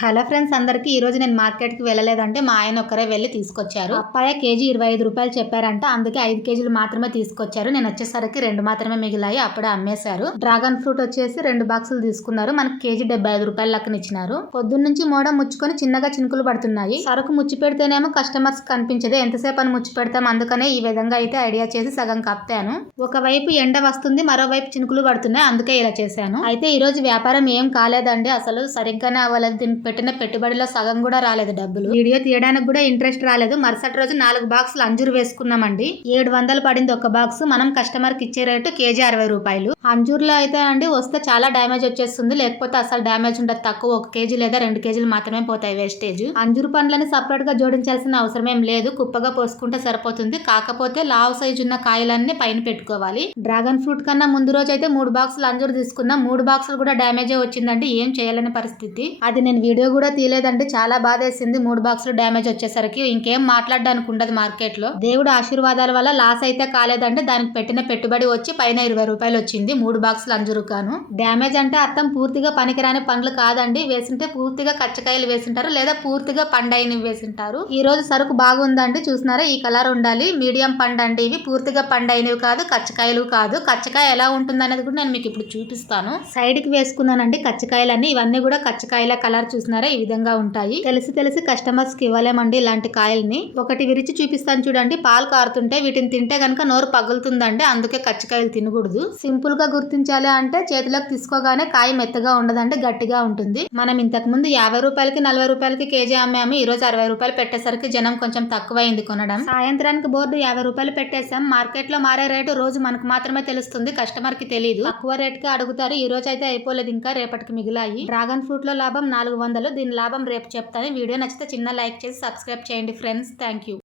Hello friends అందరికి ఈరోజు నేను మార్కెట్కి వెళ్ళలేదంటే మా ఆయన ఒక్కరే వెళ్ళి తీసుకొచ్చారు. అప్పాయ కేజీ ఇరవై ఐదు రూపాయలు చెప్పారంట అందుకే ఐదు కేజీలు మాత్రమే తీసుకొచ్చారు. నేను వచ్చేసరికి రెండు మాత్రమే మిగిలాయి అప్పుడే అమ్మేశారు. డ్రాగన్ ఫ్రూట్ వచ్చేసి రెండు బాక్సులు తీసుకున్నారు మనకి కేజీ డెబ్బై ఐదు రూపాయలు లెక్కన ఇచ్చినారు. పొద్దున్న నుంచి మోడ ముచ్చుకొని చిన్నగా చినుకులు పడుతున్నాయి. సరుకు ముచ్చి పెడితేనేమో కస్టమర్స్ కనిపించదు ఎంతసేపు అని ముచ్చి పెడతాం అందుకనే ఈ విధంగా అయితే ఐడియా చేసి సగం కప్పాను. ఒకవైపు ఎండ వస్తుంది మరోవైపు చినుకులు పడుతున్నాయి అందుకే ఇలా చేశాను. అయితే ఈ రోజు వ్యాపారం ఏం కాలేదండి అసలు సరిగ్గానే అవ్వలేదు దీనికి పెట్టిన పెట్టుబడిలో సగం కూడా రాలేదు డబ్బులు. వీడియో తీయడానికి కూడా ఇంట్రెస్ట్ రాలేదు. మరుసటి రోజు నాలుగు బాక్సులు అంజూరు వేసుకున్నామండి. ఏడు వందలు పడింది ఒక బాక్స్. మనం కస్టమర్కి ఇచ్చే రేటు కేజీ అరవై రూపాయలు. అంజూరులో అయితే అండి వస్తే చాలా డ్యామేజ్ వచ్చేస్తుంది. లేకపోతే అసలు డ్యామేజ్ ఉండదు. తక్కువ ఒక కేజీ లేదా రెండు కేజీలు మాత్రమే పోతాయి వేస్టేజ్ అంజూరు పండ్లని సపరేట్గా జోడించాల్సిన అవసరం ఏం లేదు. కుప్పగా పోసుకుంటే సరిపోతుంది. కాకపోతే లావ్ సైజు ఉన్న కాయలన్నీ పైన పెట్టుకోవాలి. డ్రాగన్ ఫ్రూట్ కన్నా ముందు రోజు అయితే మూడు బాక్సులు అంజూరు తీసుకున్నాం. మూడు బాక్సులు కూడా డ్యామేజే వచ్చిందండి. ఏం చేయాలని పరిస్థితి. అది నేను వీడియో కూడా తీయలేదండి చాలా బాధేసింది. మూడు బాక్సులు డ్యామేజ్ వచ్చేసరికి ఇంకేం మాట్లాడడానికి ఉండదు మార్కెట్లో దేవుడు ఆశీర్వాదాల వల్ల లాస్ అయితే కాలేదంటే దానికి పెట్టిన పెట్టుబడి వచ్చి పైన ఇరవై రూపాయలు వచ్చింది మూడు బాక్సులు అంజురుకాను. డ్యామేజ్ అంటే అర్థం పూర్తిగా పనికిరాని పండ్లు కాదండి. వేసింటే పూర్తిగా కచ్చకాయలు వేసింటారు లేదా పూర్తిగా పండాయిని వేసింటారు. ఈ రోజు సరుకు బాగుందండి చూసినారా? ఈ కలర్ ఉండాలి. మీడియం పండు అండి ఇవి. పూర్తిగా పండైనవి కాదు కచ్చకాయలు కాదు. కచ్చకాయ ఎలా ఉంటుంది అనేది కూడా నేను మీకు ఇప్పుడు చూపిస్తాను. సైడ్కి వేసుకున్నానండి కచ్చకాయలన్నీ. ఇవన్నీ కూడా కచ్చకాయల కలర్ చూసినారా ఈ విధంగా ఉంటాయి. తెలిసి తెలిసి కస్టమర్స్కి ఇవ్వలేమండి ఇలాంటి కాయల్ని. ఒకటి విరిచి చూపిస్తాను చూడండి. పాలు కారుతుంటే వీటిని తింటే గనక నోరు పగులుతుందండి. అందుకే కచ్చికాయలు తినకూడదు. సింపుల్గా గుర్తించాలి అంటే చేతిలోకి తీసుకోగానే కాయ మెత్తగా ఉండదండి గట్టిగా ఉంటుంది. మనం ఇంతకు ముందు యాభై రూపాయలకి నలభై రూపాయలకి కేజీ అమ్మాము. ఈ రోజు అరవై రూపాయలు పెట్టేసరికి జనం కొంచెం తక్కువైంది కొనడం. సాయంత్రానికి బోర్డు యాభై రూపాయలు పెట్టేశాం. మార్కెట్లో మారే రేటు రోజు మనకు మాత్రమే తెలుస్తుంది. కస్టమర్కి తెలియదు తక్కువ రేట్కి అడుగుతారు. ఈ రోజు అయితే అయిపోలేదు. ఇంకా రేపటికి మిగిలాయి. డ్రాగన్ ఫ్రూట్లో లాభం నాలుగు వందలు. దీని లాభం రేపు చెప్తాను. వీడియో నచ్చితే చిన్న లైక్ చేసి సబ్స్క్రైబ్ చేయండి ఫ్రెండ్స్. Thank you